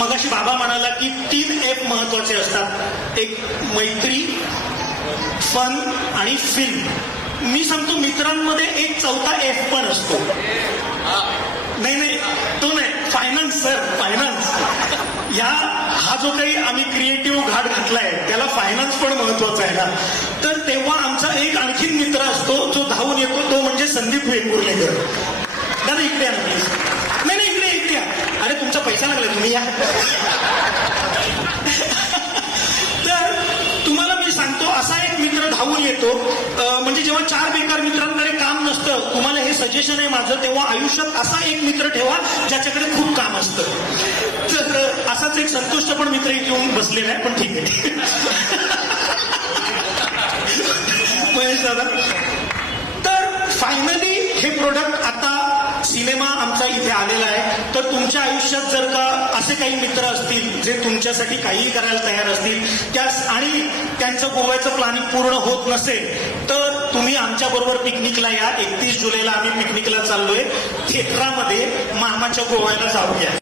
मगाशी बाबा म्हणाला की 3 F महत्वाचे असतात, एक मैत्री, फन आणि फिल्म. मी सांगतो मित्रांमध्ये एक चौथा F पण असतो. नाही तो नाही, फायनान्स सर, फायनान्स. हा जो काही आम्ही क्रिएटिव्ह घाट घातलाय त्याला फायनान्स पण महत्वाचा आहे ना. तर तेव्हा आमचा एक आणखीन मित्र असतो जो धावून येतो, तो म्हणजे संदीप वेंगुर्लेकर. दादा इकडे या ना प्लीज. नाही इकडे या. अरे तुमचा पैसा लागला, तुम्ही या. तर तुम्हाला मी सांगतो असा एक मित्र धावून येतो. म्हणजे जेव्हा 4 बेकार मित्रांकडे काम नसतं, तुम्हाला हे सजेशन आहे माझं, तेव्हा आयुष्यात असा एक मित्र ठेवा ज्याच्याकडे खूप काम असतं. तर असाच एक संतुष्ट पण मित्र इथे येऊन बसलेला आहे, पण ठीक आहे. महेश दादा, तर फायनली हे प्रोडक्ट आता सिनेमा आमचा इथे आलेला आहे. तर तुमच्या आयुष्यात जर का असे काही मित्र असतील जे तुमच्यासाठी काहीही करायला तयार असतील आणि त्यांचं गोव्याचं प्लॅनिंग पूर्ण होत नसेल, तर तुम्ही आमच्या बरोबर पिकनिकला या. 31 जुलैला आम्ही पिकनिकला चाललोय. थिएटरमध्ये मामाच्या गोव्याला जाऊया.